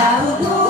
Dá